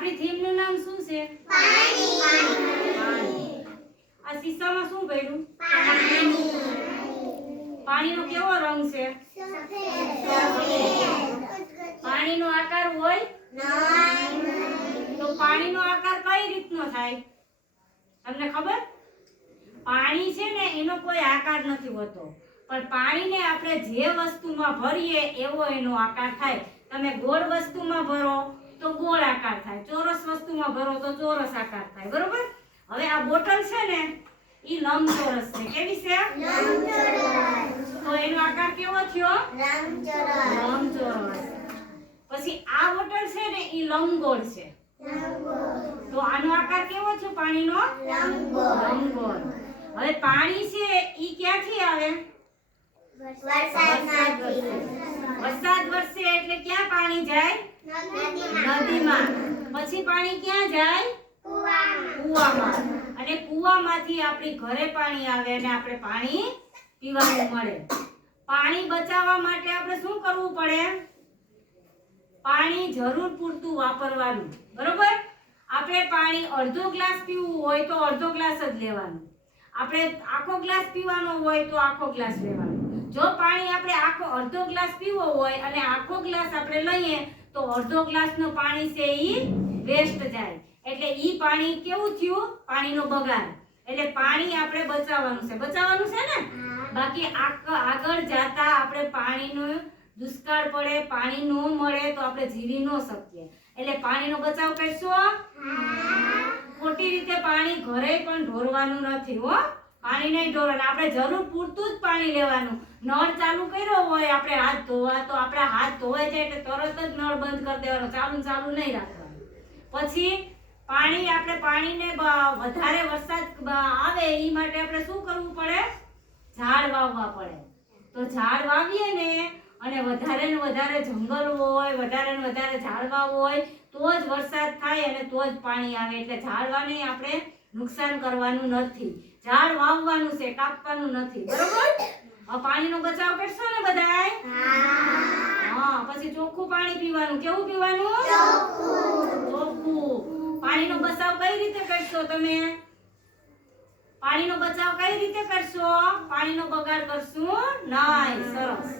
આપણી થીમ નું નામ શું છે? પાણી. આ શીશામાં શું ભર્યું? પાણીનો કેવો રંગ છે? પાણીનો આકાર હોય? તો પાણીનો આકાર કઈ રીતનો થાય તમને ખબર? પાણી છે ને એનો કોઈ આકાર નથી હોતો, પણ પાણીને આપણે જે વસ્તુમાં ભરીએ એવો એનો આકાર થાય. તમે ગોળ વસ્તુમાં ભરો તો ગોળ આકાર થાય, ચોરસ વસ્તુમાં ભરો તો ચોરસ આકાર થાય, બરોબર? હવે આ બોટલ છે ને ઈ લંબચોરસ છે. કેવી છે? લંબચોરસ. તો એનો આકાર કેવો થયો? લંબચોરસ. પછી આ બોટલ છે ને ઈ લંબગોળ છે. તો આનો આકાર કેવો છે પાણીનો? લંબગોળ. હવે પાણી છે ઈ ક્યાંથી આવે? વરસાદ વરસે એટલે ક્યાં પાણી જાય? નદીમાં. પછી પાણી ક્યાં જાય? કૂવામાં. અને કૂવામાંથી આપણી ઘરે પાણી આવે અને આપણે પાણી પીવાનું મળે. પાણી બચાવવા માટે આપણે શું કરવું પડે? પાણી જરૂર પૂરતું વાપરવાનું, બરોબર? આપણે પાણી અડધો ગ્લાસ પીવું હોય તો અડધો ગ્લાસ જ લેવાનું. આપણે આખો ગ્લાસ પીવાનો હોય તો આખો ગ્લાસ લેવાનો. જો પાણી આપણે અડધો ગ્લાસ પીવો હોય અને આખો ગ્લાસ આપણે લઈએ તો અડધો ગ્લાસનો પાણી છે ઈ વેસ્ટ જાય. એટલે ઈ પાણી કેવું થયું? પાણીનો બગાડ. એટલે પાણી આપણે બચાવવાનું છે. બચાવવાનું છે ને? બાકી આગળ જાતા આપણે પાણીનો દુષ્કાળ પડે, પાણી ન મળે તો આપણે જીવી ન શકીએ. એટલે પાણીનો બચાવ કરશો? ખોટી રીતે પાણી ઘરે પણ ઢોરવાનું નથી હો. પાણી નહીં ઢોરવાનું. આપણે જરૂર પૂરતું જ પાણી લેવાનું. નળ ચાલુ કર્યો હોય આપણે હાથ ધોવા તો આપણા હાથ ધોવાઈ જાય એટલે તરત જ નળ બંધ કરી દેવાનો. ચાલુ નહીં રાખવાનું. પછી પાણીને વધારે વરસાદ આવે એ માટે આપણે શું કરવું પડે? ઝાડ વાવવા પડે. તો ઝાડ વાવીએ ને અને વધારે ને વધારે જંગલ હોય, વધારે ને વધારે ઝાડવા હોય તો જ વરસાદ થાય અને તો જ પાણી આવે. એટલે ઝાડવાને આપણે નુકસાન કરવાનું નથી. ઝાડ વાવવાનું છે, કાપવાનું નથી, બરોબર? પાણીનો બચાવ કરશો ને બધાય? હા. પછી ચોખ્ખું પાણી પીવાનું. કેવું પીવાનું? ચોખ્ખું. પાણીનો બચાવ કઈ રીતે કરશો તમે? પાણીનો બચાવ કઈ રીતે કરશો? પાણીનો બગાડ કરશું નહીં. સરસ.